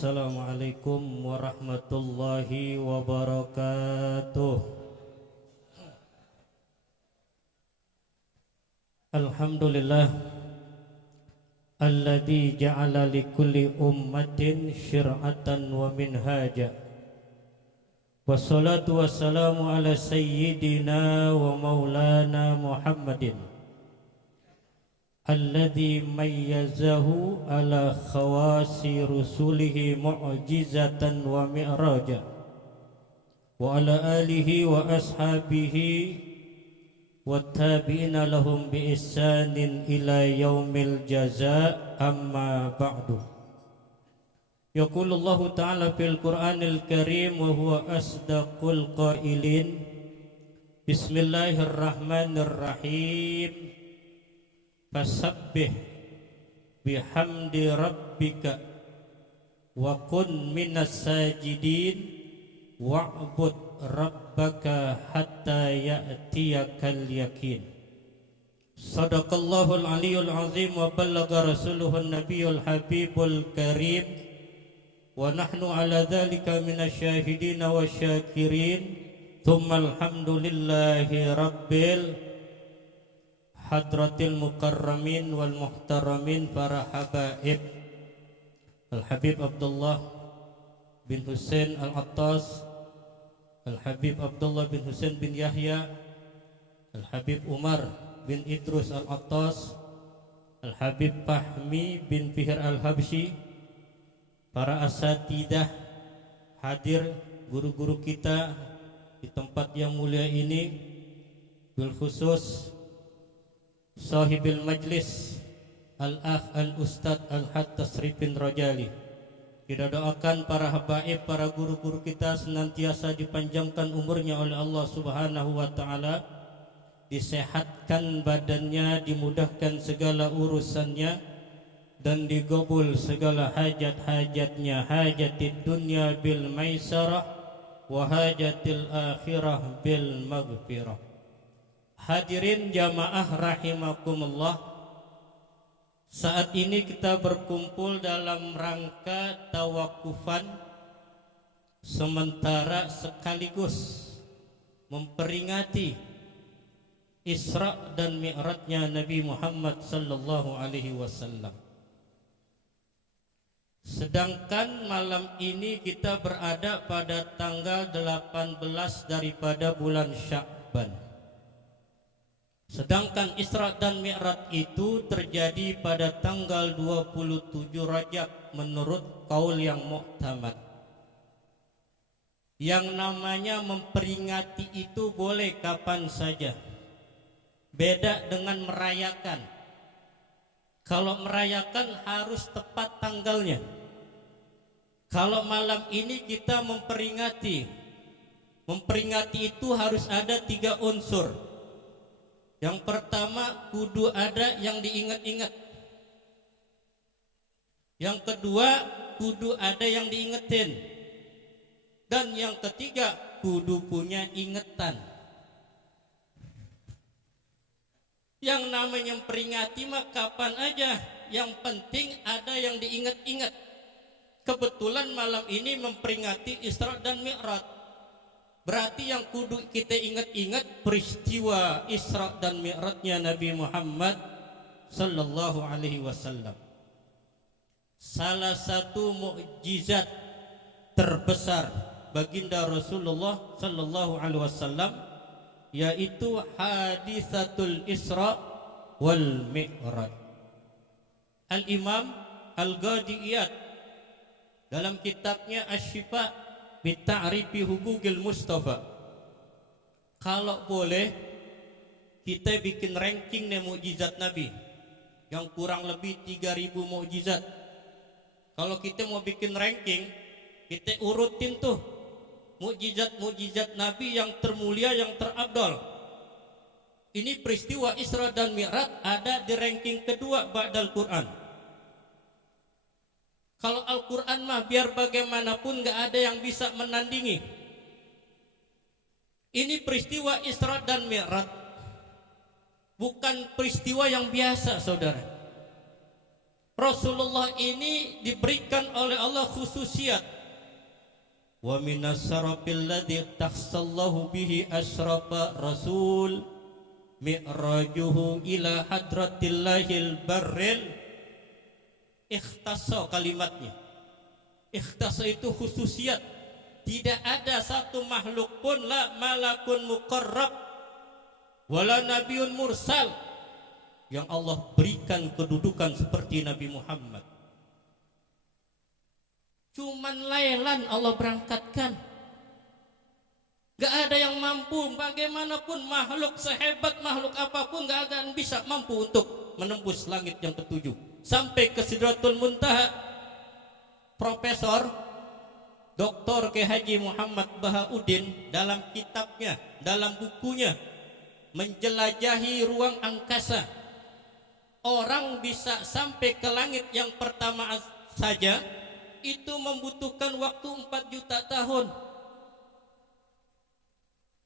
Assalamualaikum warahmatullahi wabarakatuh. Alhamdulillah alladzi ja'ala likulli ummatin syir'atan wa minhaja. Wassalatu wassalamu ala sayyidina wa maulana Muhammadin alladzi mayyazahu ala khawasi rusulihi mu'jizatan wa mi'raja wa ala alihi wa ashabihi wa tabi'ina lahum bi ihsanin ila yaumil jazaa amma ba'du. Yaqulullahu ta'ala fil Qur'anil Karim wa huwa asdaqul qailin. Bismillahirrahmanirrahim. Fasabbih bihamdi rabbika wa kun minas sajidin wa'bud rabbaka hatta ya'tiyakal yakin. Sadaqallahul aliyyul azim wa ballagha rasuluhun nabiyyul habibul karim wa nahnu ala dhalika minasyahidin wa syakirin. Tsumma alhamdulillahi rabbil hadratil mukarramin wal muhtaramin, para habaib. Al-Habib Abdullah bin Husain Al-Attas, Al-Habib Abdullah bin Husain bin Yahya, Al-Habib Umar bin Idrus Al-Attas, Al-Habib Fahmi bin Fihir Al-Habsyi, para asatidah hadir, guru-guru kita di tempat yang mulia ini, bil khusus sahibil majlis Al-Akh Al-Ustadz Al-Had Tasrif bin Rajali. Kita doakan para habaib, para guru-guru kita senantiasa dipanjangkan umurnya oleh Allah Subhanahu wa ta'ala, disehatkan badannya, dimudahkan segala urusannya, dan digabul segala hajat-hajatnya, hajatid dunya bil maisarah wa hajatil akhirah bil maghfirah. Hadirin jamaah rahimakumullah, saat ini kita berkumpul dalam rangka tawakufan sementara sekaligus memperingati Isra dan Mi'rajnya Nabi Muhammad sallallahu alaihi wasallam. Sedangkan malam ini kita berada pada tanggal 18 daripada bulan Sya'ban. Sedangkan Isra dan Mi'raj itu terjadi pada tanggal 27 Rajab menurut kaul yang mu'tamad. Yang namanya memperingati itu boleh kapan saja. Beda dengan merayakan. Kalau merayakan harus tepat tanggalnya. Kalau malam ini kita memperingati itu harus ada 3 unsur. Yang pertama, kudu ada yang diingat-ingat. Yang kedua, kudu ada yang diingetin. Dan yang ketiga, kudu punya ingetan. Yang namanya memperingati mah kapan aja, yang penting ada yang diingat-ingat. Kebetulan malam ini memperingati Isra dan Mi'raj. Berarti yang kudu kita ingat-ingat peristiwa Isra dan Mi'rajnya Nabi Muhammad sallallahu alaihi wasallam. Salah satu mukjizat terbesar baginda Rasulullah sallallahu alaihi wasallam yaitu hadisatul Isra wal Mi'raj. Al-Imam Al-Ghadiyat dalam kitabnya Asy-Syifa Bita'rifi Hugugil Mustafa, kalau boleh kita bikin ranking nih mukjizat Nabi yang kurang lebih 3000 mukjizat. Kalau kita mau bikin ranking, kita urutin tuh mukjizat-mukjizat Nabi yang termulia, yang terabdal. Ini peristiwa Isra dan Mi'raj ada di ranking kedua ba'dal Quran. Kalau Al-Quran mah biar bagaimanapun gak ada yang bisa menandingi. Ini peristiwa Isra dan Mi'raj bukan peristiwa yang biasa, saudara. Rasulullah ini diberikan oleh Allah khususiat. Wa minas syarafil ladzi takhsallahu bihi asyrafa rasul mi'rajuhu ila hadratillahil barril. Ikhtasa kalimatnya. Ikhtasa itu khususiat. Tidak ada satu makhluk pun, la malakun muqarrab wala nabiun mursal, yang Allah berikan kedudukan seperti Nabi Muhammad. Cuman laylan Allah berangkatkan. Gak ada yang mampu, bagaimanapun makhluk, sehebat makhluk apapun, gak akan bisa mampu untuk menembus langit yang ketujuh sampai ke Sidratul Muntaha. Profesor Dr. K. Haji Muhammad Bahauddin dalam kitabnya, dalam bukunya Menjelajahi Ruang Angkasa, orang bisa sampai ke langit yang pertama saja itu membutuhkan waktu 4 juta tahun.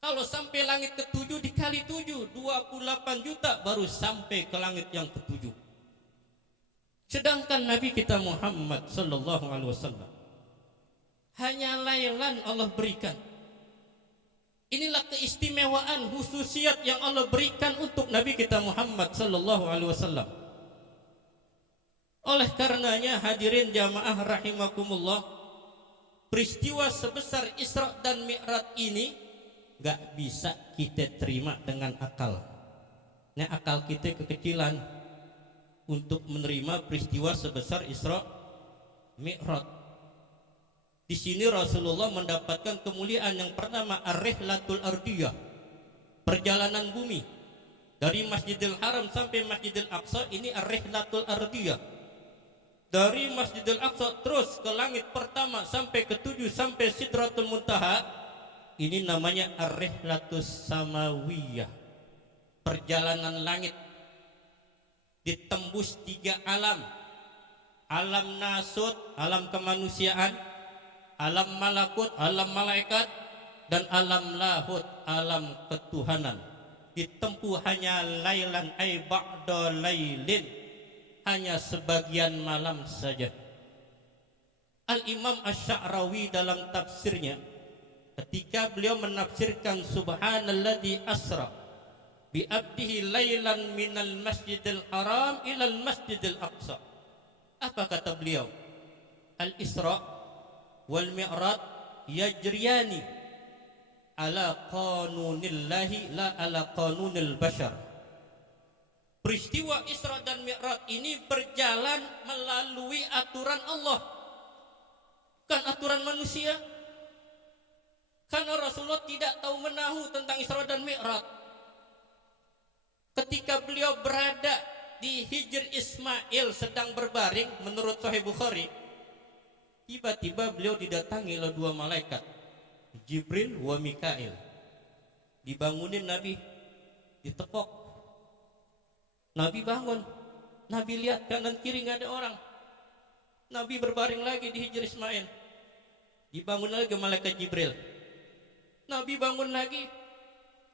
Kalau sampai langit ke-7 dikali 7, 28 juta baru sampai ke langit yang ke-7. Sedangkan Nabi kita Muhammad sallallahu alaihi wasallam hanya laylan Allah berikan. Inilah keistimewaan khususiat yang Allah berikan untuk Nabi kita Muhammad sallallahu alaihi wasallam. Oleh karenanya hadirin jamaah rahimakumullah, peristiwa sebesar Isra dan Mi'raj ini gak bisa kita terima dengan akal. Nah, akal kita kekecilan untuk menerima peristiwa sebesar Isra Mi'raj. Di sini Rasulullah mendapatkan kemuliaan yang pertama, ar-rihlatul ardiyah, perjalanan bumi dari Masjidil Haram sampai Masjidil Aqsa. Ini ar-rihlatul ardiyah. Dari Masjidil Aqsa terus ke langit pertama sampai ke-7 sampai Sidratul Muntaha. Ini namanya ar-rihlatus samawiyah, perjalanan langit. Ditembus 3 alam. Alam nasut, alam kemanusiaan, alam malakut, alam malaikat, dan alam lahut, alam ketuhanan. Ditempuh hanya lailan ay ba'da lailin, hanya sebagian malam saja. Al-Imam Asy-Sya'rawi dalam tafsirnya, ketika beliau menafsirkan subhanalladzi asra bi abdihi lailan minal masjidil haram ilal masjidil aqsa, apa kata beliau? Al-Isra wal Mi'raj yajriyani ala qanunillahi la ala qanunil bashar. Peristiwa Isra dan Mi'raj ini berjalan melalui aturan Allah, bukan aturan manusia. Karena Rasulullah tidak tahu menahu tentang Isra dan Mi'raj. Ketika beliau berada di Hijr Ismail sedang berbaring, menurut Sahih Bukhari, tiba-tiba beliau didatangi oleh 2 malaikat, Jibril wa Mikail. Dibangunin Nabi, ditepok. Nabi bangun. Nabi lihat kanan kiri nggak ada orang. Nabi berbaring lagi di Hijr Ismail. Dibangun lagi malaikat Jibril. Nabi bangun lagi.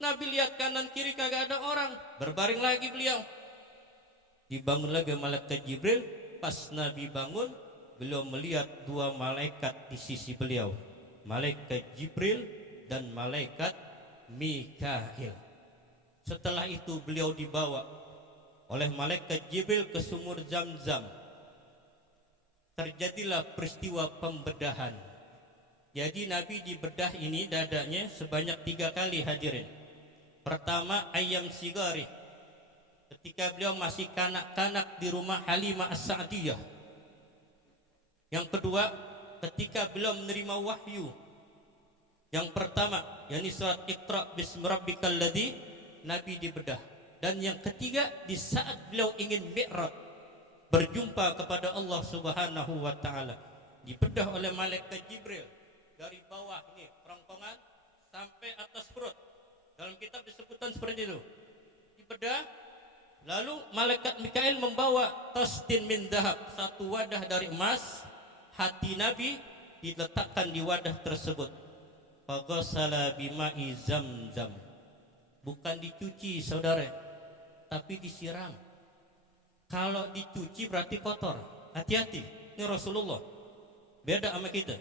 Nabi lihat kanan kiri kagak ada orang. Berbaring lagi beliau. Dibangun lagi malaikat Jibril. Pas Nabi bangun, beliau melihat 2 malaikat di sisi beliau, malaikat Jibril dan malaikat Mikail. Setelah itu beliau dibawa oleh malaikat Jibril ke sumur Zam-Zam. Terjadilah peristiwa pembedahan. Jadi Nabi dibedah ini dadanya sebanyak 3 kali hadirin. Pertama, ayam sigari, ketika beliau masih kanak-kanak di rumah Halimah As-Sa'diyah. Yang kedua, ketika beliau menerima wahyu. Yang pertama, yakni surat Iqra bismi rabbikal ladzi, Nabi dibedah. Dan yang ketiga, di saat beliau ingin Mi'raj, berjumpa kepada Allah Subhanahu wa taala, dibedah oleh malaikat Jibril dari bawah ini kerongkongan sampai atas perut. Dalam kitab disebutkan seperti itu. Dibedah, lalu malaikat Mikail membawa tastin min dahab, satu wadah dari emas. Hati Nabi diletakkan di wadah tersebut. Faghasala bima'i Zam-Zam. Bukan dicuci saudara, tapi disiram. Kalau dicuci berarti kotor. Hati-hati. Ini Rasulullah. Beda sama kita.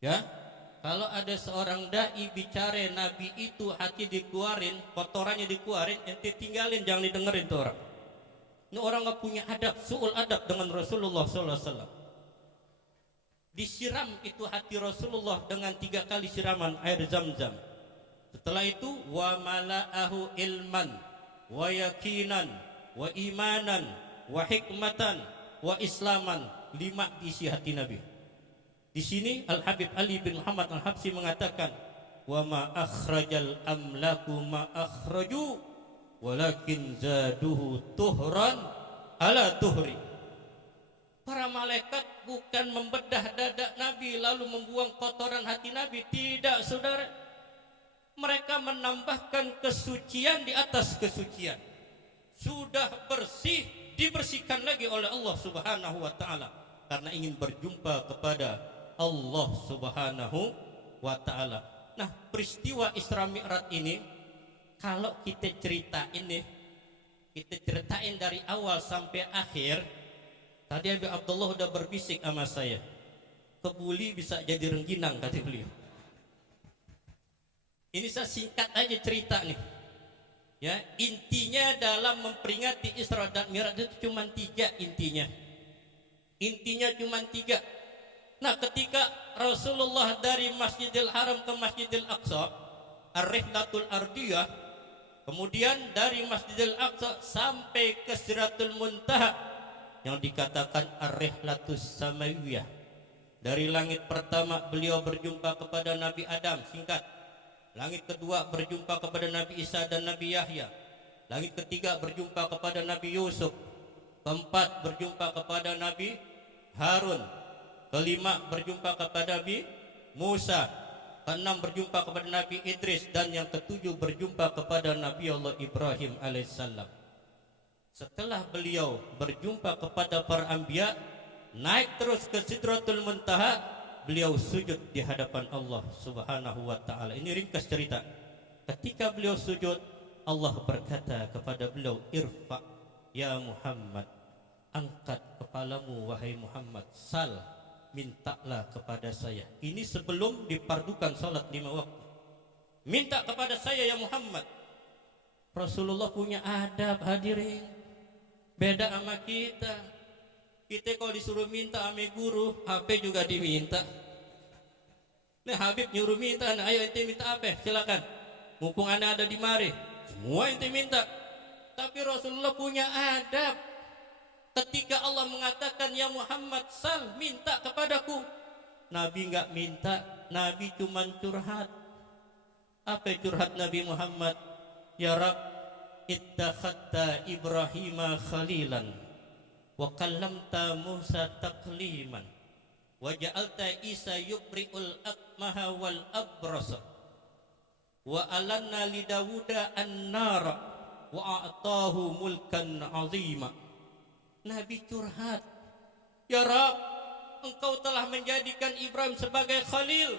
Ya. Kalau ada seorang dai bicara Nabi itu hati dikeluarin, kotorannya dikeluarin, ente tinggalin, jangan didengerin tuh orang. Ini orang gak punya adab, su'ul adab dengan Rasulullah SAW. Disiram itu hati Rasulullah dengan 3 kali siraman air Zam-Zam. Setelah itu wa mala'ahu ilman wa yakinan wa imanan wa hikmatan wa islaman. 5 isi hati Nabi. Di sini Al Habib Ali bin Muhammad Al Habsyi mengatakan wa ma akhrajal amlaku ma akhraju walakin zaduhu tuhran ala tuhri. Para malaikat bukan membedah dada Nabi lalu membuang kotoran hati Nabi. Tidak, saudara. Mereka menambahkan kesucian di atas kesucian. Sudah bersih, dibersihkan lagi oleh Allah Subhanahu wa ta'ala, karena ingin berjumpa kepada Allah Subhanahu wa ta'ala. Nah, peristiwa Isra Mi'raj ini kalau kita ceritain nih, kita ceritain dari awal sampai akhir. Tadi Habib Abdullah udah berbisik sama saya, kebuli bisa jadi rengginang, kata beliau. Ini saya singkat aja cerita nih. Ya, intinya dalam memperingati Isra dan Mi'raj itu cuma 3 intinya. Intinya cuma 3. Nah, ketika Rasulullah dari Masjidil Haram ke Masjidil Aqsa, Ar-Rihlatul Ardiyah, kemudian dari Masjidil Aqsa sampai ke Sidratul Muntaha yang dikatakan Ar-Rihlatus Samawiyah. Dari langit pertama beliau berjumpa kepada Nabi Adam, singkat. Langit kedua berjumpa kepada Nabi Isa dan Nabi Yahya. Langit ketiga berjumpa kepada Nabi Yusuf. Keempat berjumpa kepada Nabi Harun. Kelima berjumpa kepada Nabi Musa. Keenam berjumpa kepada Nabi Idris. Dan yang ketujuh berjumpa kepada Nabi Allah Ibrahim alaihissalam. Setelah beliau berjumpa kepada para anbiya, naik terus ke Sidratul Muntaha, beliau sujud di hadapan Allah Subhanahu wa ta'ala. Ini ringkas cerita. Ketika beliau sujud, Allah berkata kepada beliau, irfa ya Muhammad, angkat kepalamu wahai Muhammad, sal, mintalah kepada saya. Ini sebelum dipardukan salat 5 waktu. Minta kepada saya ya Muhammad. Rasulullah punya adab, hadirin. Beda sama kita. Kita kalau disuruh minta sama guru, HP juga diminta. Nah, Habib nyuruh minta, nah ayo ente minta apa? Silakan. Mumpung anda ada di mari, semua ente minta. Tapi Rasulullah punya adab. Ketika Allah mengatakan ya Muhammad sal, minta kepadaku, Nabi enggak minta, Nabi cuma curhat. Apa curhat Nabi Muhammad? Ya Rabb, ittakhadta Ibrahima khalilan wa kallamta Musa takliman wa ja'alta Isa yubri'ul akmaha wal abrasa wa alanna li Dawuda an-nara wa a'tahu mulkan azima. Nabi curhat, ya Rabb, engkau telah menjadikan Ibrahim sebagai khalil.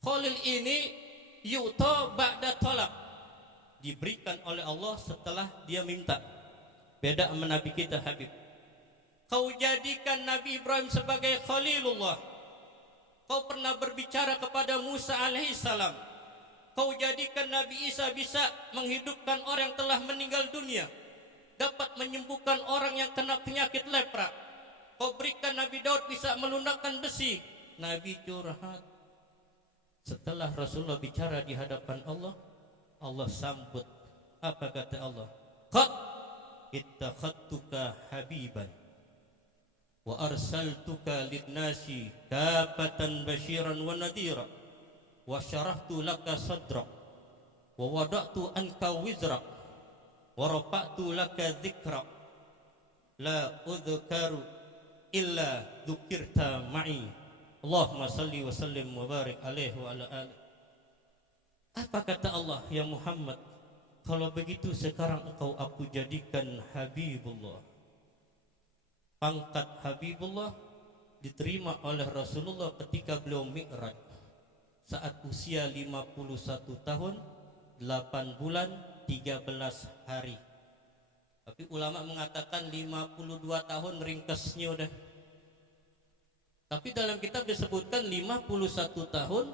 Khalil ini yu'ta ba'da talab, diberikan oleh Allah setelah dia minta. Beda sama Nabi kita Habib. Kau jadikan Nabi Ibrahim sebagai Khalilullah. Kau pernah berbicara kepada Musa alaihissalam. Kau jadikan Nabi Isa bisa menghidupkan orang yang telah meninggal dunia, dapat menyembuhkan orang yang kena penyakit lepra. Kau berikan Nabi Daud bisa melunakkan besi. Nabi curhat. Setelah Rasulullah bicara di hadapan Allah, Allah sambut. Apa kata Allah? Qad ittakhadtuka habiban wa arsaltuka lin-nasi kafatan basyiran wa nadhira wa syarahtu laka sadrak wa wada'tu anka wizrak wa rafa'tu laka dzikrak la udhkaru illa dzukirta ma'i. Allahumma salli wa sallim wa barik alaihi wa ala alihi. Apa kata Allah? Ya Muhammad, kalau begitu sekarang engkau aku jadikan Habibullah. Pangkat Habibullah diterima oleh Rasulullah ketika beliau Mi'raj saat usia 51 tahun 8 bulan 13 hari. Tapi ulama mengatakan 52 tahun ringkasnya udah. Tapi dalam kitab disebutkan 51 tahun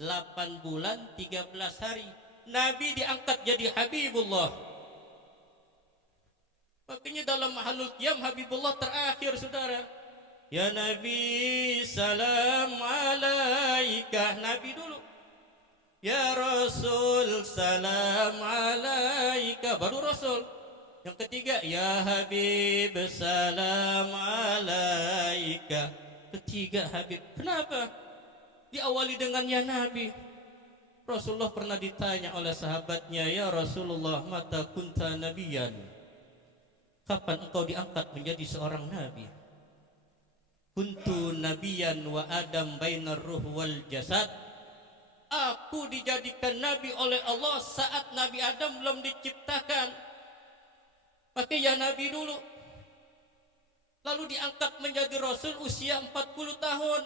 8 bulan 13 hari Nabi diangkat jadi Habibullah. Makanya dalam Mahalul Qiyam Habibullah terakhir saudara. Ya Nabi salam alaika. Nabi dulu. Ya Rasul salam alaika. Baru Rasul. Yang ketiga ya Habib salam alaika. Ketiga Habib. Kenapa? Diawali dengan ya Nabi. Rasulullah pernah ditanya oleh sahabatnya, ya Rasulullah mata kunta nabiyan. Kapan engkau diangkat menjadi seorang nabi? Kuntu nabiyan wa Adam bainar ruh wal jasad. Aku dijadikan nabi oleh Allah saat Nabi Adam belum diciptakan. Maka ya nabi dulu. Lalu diangkat menjadi Rasul usia 40 tahun.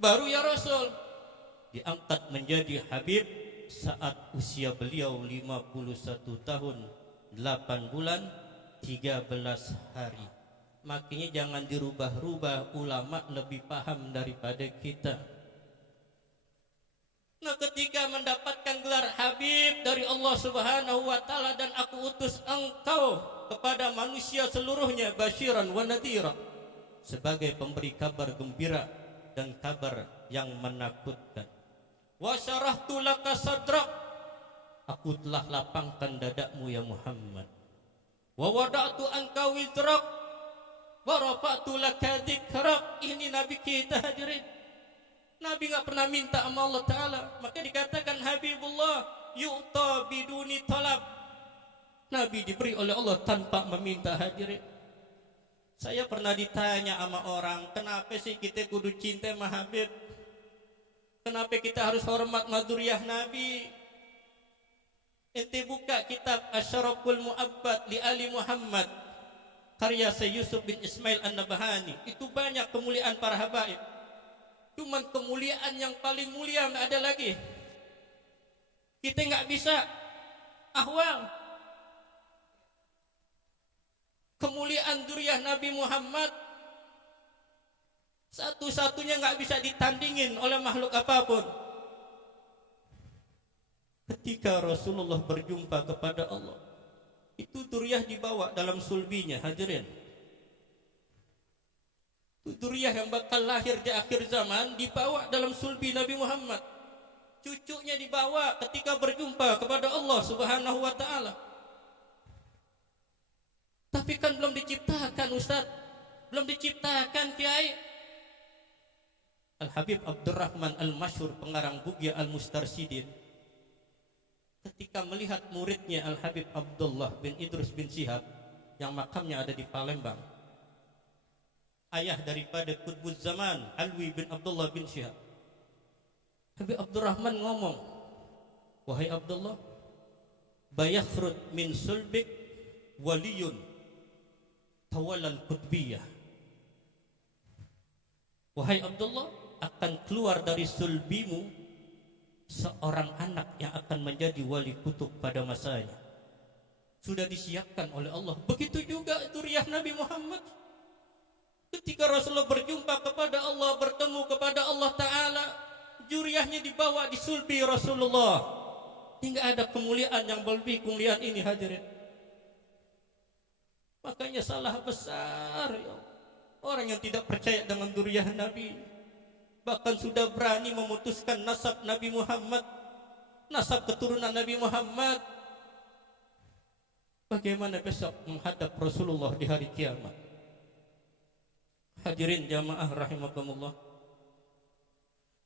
Baru ya Rasul. Diangkat menjadi Habib saat usia beliau 51 tahun 8 bulan 13 hari. Makanya jangan dirubah-rubah, ulama lebih paham daripada kita. Nah, ketika mendapatkan gelar Habib dari Allah Subhanahu wa taala, dan aku utus engkau kepada manusia seluruhnya basyiran wa nadhira, sebagai pemberi kabar gembira dan kabar yang menakutkan. Wa syarahtu laka sadrak, aku telah lapangkan dadamu ya Muhammad. Wa wada'tu anka wizrak wa rafa'tu laka dzikrak. Ini Nabi kita hadirin. Nabi enggak pernah minta sama Allah Ta'ala. Maka dikatakan Habibullah yu'ta biduni talab. Nabi diberi oleh Allah tanpa meminta hadirin. Saya pernah ditanya sama orang, kenapa sih kita kudu cinta sama Habib? Kenapa kita harus hormat maduriyah Nabi? Ente buka kitab Asyaraful Mu'abbad li Ali Muhammad karya Syekh Yusuf bin Ismail An-Nabhani. Itu banyak kemuliaan para habaib. Cuman kemuliaan yang paling mulia enggak ada lagi. Kita enggak bisa ahwal. Kemuliaan dzurriyyah Nabi Muhammad satu-satunya enggak bisa ditandingin oleh makhluk apapun. Ketika Rasulullah berjumpa kepada Allah, itu dzurriyyah dibawa dalam sulbinya hadirin. Dzurriyyah yang bakal lahir di akhir zaman dibawa dalam sulbi Nabi Muhammad. Cucunya dibawa ketika berjumpa kepada Allah Subhanahu wa taala. Tapi kan belum diciptakan Ustaz. Belum diciptakan Kiai. Al-Habib Abdurrahman Al-Masyhur pengarang Bughya Al-Mustarsyidin, ketika melihat muridnya Al-Habib Abdullah bin Idrus bin Syihab yang makamnya ada di Palembang, ayah daripada Qutbuz Zaman Alwi bin Abdullah bin Syihab, Habib Abdurrahman ngomong, wahai Abdullah, bayakhrud min sulbik waliyun tawallal qutbiyah. Wahai Abdullah, akan keluar dari sulbimu seorang anak yang akan menjadi wali kutub pada masanya. Sudah disiapkan oleh Allah. Begitu juga dzurriyyah Nabi Muhammad. Ketika Rasulullah berjumpa kepada Allah, bertemu kepada Allah Ta'ala, dzurriyyahnya dibawa di sulbi Rasulullah. Hingga ada kemuliaan yang lebih kemuliaan ini hadirin. Makanya salah besar ya, orang yang tidak percaya dengan dzurriyyah Nabi, bahkan sudah berani memutuskan nasab Nabi Muhammad, nasab keturunan Nabi Muhammad. Bagaimana besok menghadap Rasulullah di hari kiamat? Hadirin jamaah rahimakumullah,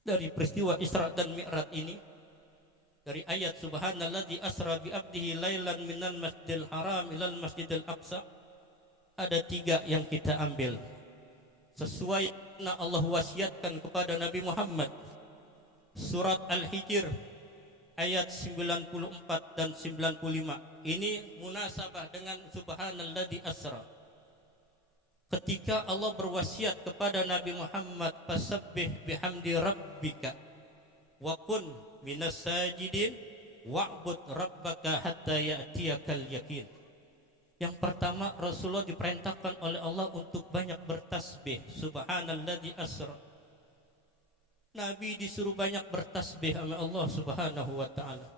dari peristiwa Isra dan Mi'raj ini, dari ayat subhanalladzi asra bi abdihi lailan minal masjidil haram ilal masjidil aqsa, ada 3 yang kita ambil sesuai yang Allah wasiatkan kepada Nabi Muhammad. Surat Al-Hijr ayat 94 dan 95. Ini munasabah dengan subhanalladzi asra. Ketika Allah berwasiat kepada Nabi Muhammad, fasabbih bihamdi rabbika wa kun minas sajidin wa'bud rabbaka hatta ya'tiyakal yaqin. Yang pertama, Rasulullah diperintahkan oleh Allah untuk banyak bertasbih. Subhanalladzi asra. Nabi disuruh banyak bertasbih oleh Allah Subhanahu wa taala.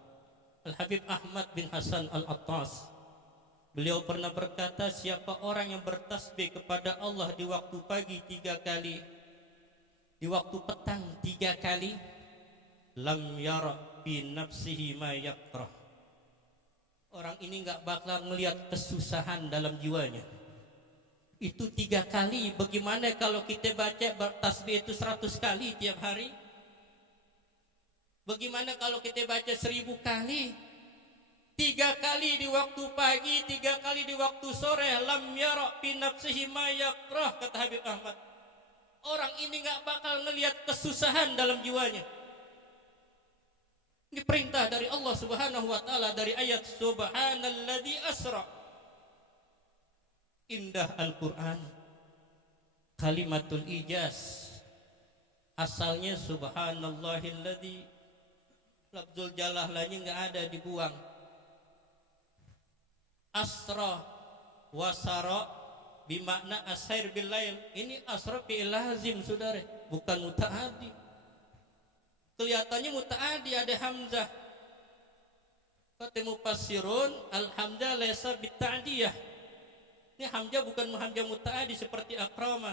Al-Habib Ahmad bin Hasan Al-Attas, beliau pernah berkata, siapa orang yang bertasbih kepada Allah di waktu pagi 3 kali, di waktu petang 3 kali, lam yara bi nafsihi ma yakrah. Orang ini enggak bakal melihat kesusahan dalam jiwanya. Itu 3 kali. Bagaimana kalau kita baca tasbih itu 100 kali tiap hari? Bagaimana kalau kita baca 1000 kali? 3 kali di waktu pagi, 3 kali di waktu sore. Lam yara bi nafsihi ma yakrah, kata Habib Ahmad. Orang ini enggak bakal melihat kesusahan dalam jiwanya. Ini perintah dari Allah Subhanahu wa taala dari ayat Subhanalladzi asra. Indah Al-Qur'an. Kalimatul ijaz. Asalnya subhanallahilladzi, lafzul jalahlahnya enggak ada, dibuang. Asra wasara bimakna asair bil lail. Ini asra fi'il lazim, saudara, bukan mutaaddi. Kelihatannya mutaaddi, ada hamzah. Kata mufassirun, alhamzah laysa bita'diyah. Ini hamzah bukan hamzah mutaaddi seperti akrama.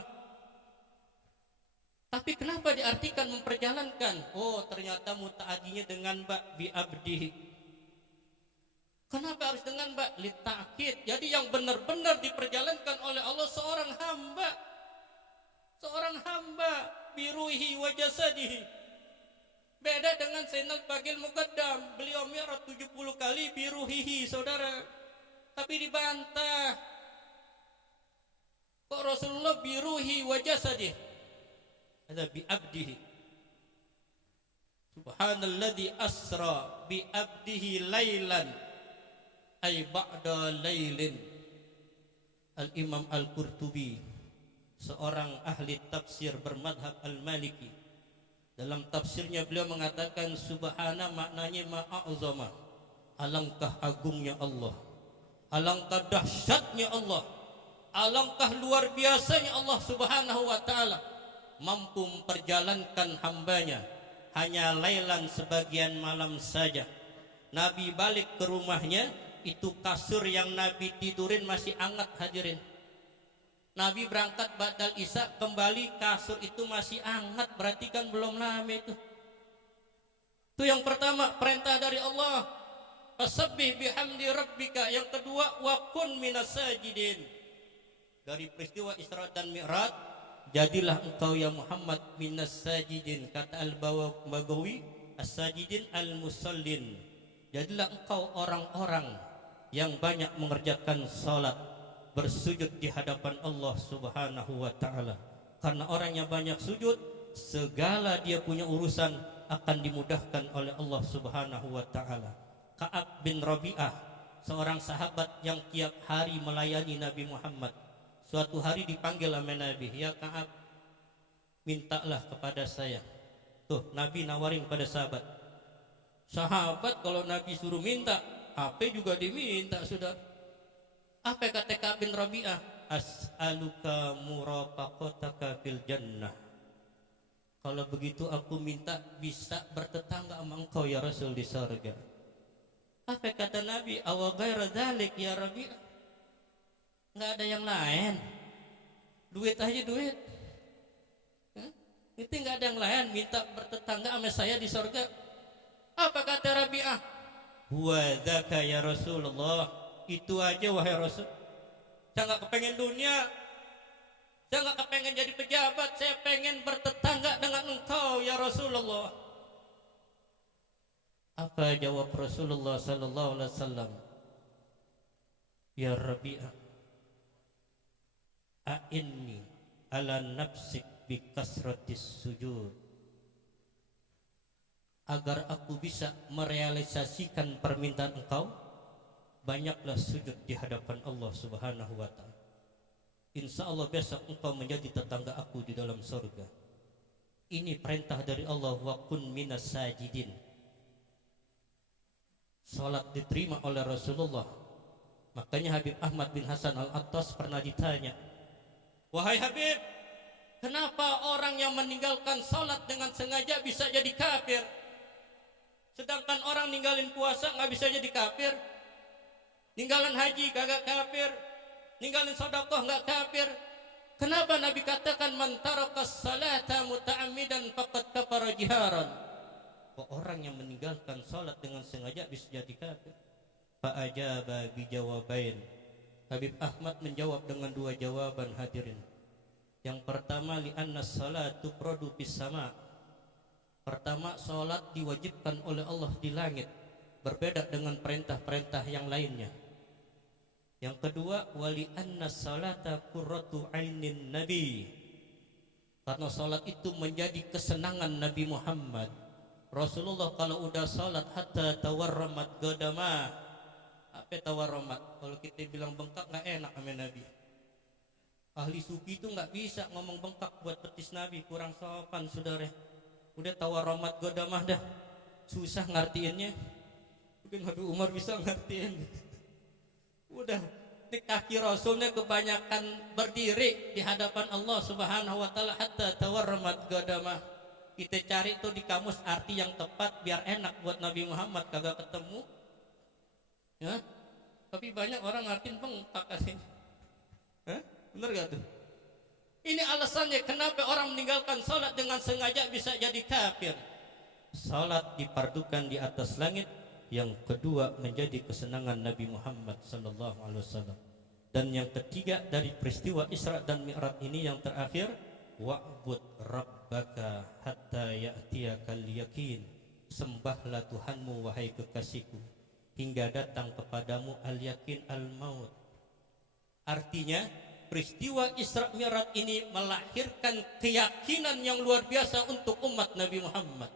Tapi kenapa diartikan memperjalankan? Oh, ternyata mutaaddinya dengan ba bi abdihi. Kenapa harus dengan ba? Li ta'kid. Jadi yang benar-benar diperjalankan oleh Allah seorang hamba. Seorang hamba biruhi wa jasadihi. Beda dengan Sayyidina Bagil Muqaddam, beliau mi'raj 70 kali biruhihi, saudara. Tapi dibantah. Kok Rasulullah biruhi wa jasadih? Ada bi abdihi. Subhanalladzi asra bi abdihi lailan ay ba'da lailin. Al-Imam Al-Qurtubi, seorang ahli tafsir bermadhab Al-Maliki, dalam tafsirnya beliau mengatakan subhana maknanya ma'azama. Alangkah agungnya Allah, alangkah dahsyatnya Allah, alangkah luar biasanya Allah Subhanahu wa taala mampu memperjalankan hambanya hanya lailan, sebagian malam saja. Nabi balik ke rumahnya, itu kasur yang Nabi tidurin masih hangat, hadirin. Nabi berangkat ba'dal isya, kembali kasur itu masih hangat, berarti kan belum lama itu. Itu yang pertama, perintah dari Allah. Fasabbih bihamdi rabbika. Yang kedua, wa kun minas sajidin. Dari peristiwa Isra dan Mi'raj, jadilah engkau ya Muhammad minas sajidin. Kata Al-Bagawi, as-sajidin al-musallin. Jadilah engkau orang-orang yang banyak mengerjakan salat, bersujud di hadapan Allah Subhanahu wa taala. Karena orang yang banyak sujud, segala dia punya urusan akan dimudahkan oleh Allah Subhanahu wa taala. Ka'ab bin Rabi'ah, seorang sahabat yang tiap hari melayani Nabi Muhammad, suatu hari dipanggil sama Nabi, ya Ka'ab, mintalah kepada saya. Tuh, Nabi nawarin pada sahabat. Sahabat kalau Nabi suruh minta, apa juga diminta, sudah. Apa kata Ka'ab bin Rabi'ah? As'aluka murafaqataka fil jannah. Kalau begitu aku minta bisa bertetangga sama engkau ya Rasul di surga. Apa kata Nabi? Awa ghaira dzalik ya Rabi'ah. Enggak ada yang lain. Duit aja duit. Itu enggak ada yang lain, minta bertetangga sama saya di surga. Apa kata Rabi'ah? Huwa dzaka ya Rasulullah. Itu aja wahai Rasul. Saya enggak kepengen dunia, saya enggak kepengen jadi pejabat, saya pengen bertetangga dengan engkau ya Rasulullah. Apa jawab Rasulullah sallallahu alaihi wasallam? Ya Rabi'ah, a'inni ala nafsik bi kasratis sujud. Agar aku bisa merealisasikan permintaan engkau, banyaklah sujud di hadapan Allah Subhanahu wa taala. Insya Allah besok engkau menjadi tetangga aku di dalam surga. Ini perintah dari Allah, wa kun minas sajidin. Salat diterima oleh Rasulullah Makanya Habib Ahmad bin Hasan Al-Attas pernah ditanya, wahai Habib, kenapa orang yang meninggalkan salat dengan sengaja bisa jadi kafir, sedangkan orang ninggalin puasa nggak bisa jadi kafir, ninggalin haji kagak kafir, ninggalin sedekah nggak kafir? Kenapa Nabi katakan man tarakas salata muta'ammidan faqad kafara jiharan? Kok orang yang meninggalkan salat dengan sengaja bisa jadi kafir? Fa ajaba bi jawabain. Habib Ahmad menjawab dengan dua jawaban hadirin. Yang pertama, li anna salatu tufradu bis sama. Pertama, salat diwajibkan oleh Allah di langit, berbeda dengan perintah-perintah yang lainnya. Yang kedua, wali anna salata qurratu ainin nabi. Karena salat itu menjadi kesenangan Nabi Muhammad. Rasulullah kalau udah salat hatta tawarramat gadama. Apa tawarramat? Kalau kita bilang bengkak nggak enak sama Nabi. Ahli sufi itu nggak bisa ngomong bengkak buat petis Nabi, kurang sopan saudara. Udah tawarramat gadamah dah, susah ngartiinnya. Mungkin Habib Umar bisa ngertiin. Udah di kaki Rasulnya kebanyakan berdiri di hadapan Allah Subhanahu wa taala hatta tawarramat gadamah. Kita cari tuh di kamus arti yang tepat biar enak buat Nabi Muhammad, kagak ketemu. Ya? Tapi banyak orang ngertiin bengkak aslinya. Bener gak tuh? Ini alasannya kenapa orang meninggalkan salat dengan sengaja bisa jadi kafir. Salat dipardukan di atas langit. Yang kedua, menjadi kesenangan Nabi Muhammad sallallahu alaihi wasallam. Dan yang ketiga, dari peristiwa Isra dan Mi'raj ini yang terakhir, wa'bud rabbaka hatta ya'tiyakal yakin. Sembahlah Tuhanmu wahai kekasihku hingga datang kepadamu al-yakin al-maut. Artinya peristiwa Isra Mi'raj ini melahirkan keyakinan yang luar biasa untuk umat Nabi Muhammad.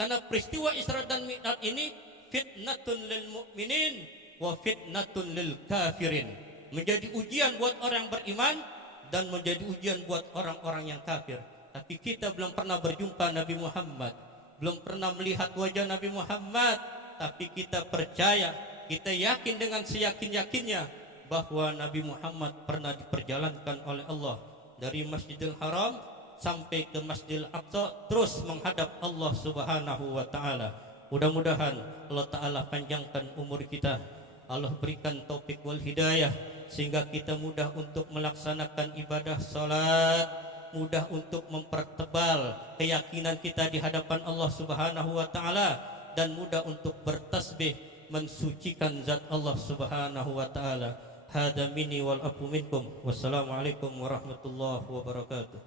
Karena peristiwa Isra dan Mi'raj ini fitnatun lil mu'minin wa fitnatun lil kafirin. Menjadi ujian buat orang beriman dan menjadi ujian buat orang-orang yang kafir. Tapi kita belum pernah berjumpa Nabi Muhammad, belum pernah melihat wajah Nabi Muhammad, tapi kita percaya, kita yakin dengan seyakin-yakinnya bahwa Nabi Muhammad pernah diperjalankan oleh Allah dari Masjidil Haram sampai ke Masjidil Aqsa, terus menghadap Allah Subhanahu wa taala. Mudah-mudahan Allah taala panjangkan umur kita, Allah berikan taufik wal hidayah sehingga kita mudah untuk melaksanakan ibadah salat, mudah untuk mempertebal keyakinan kita di hadapan Allah Subhanahu wa taala, dan mudah untuk bertasbih mensucikan zat Allah Subhanahu wa taala. Hada minni wal afu minkum. Wassalamualaikum warahmatullahi wabarakatuh.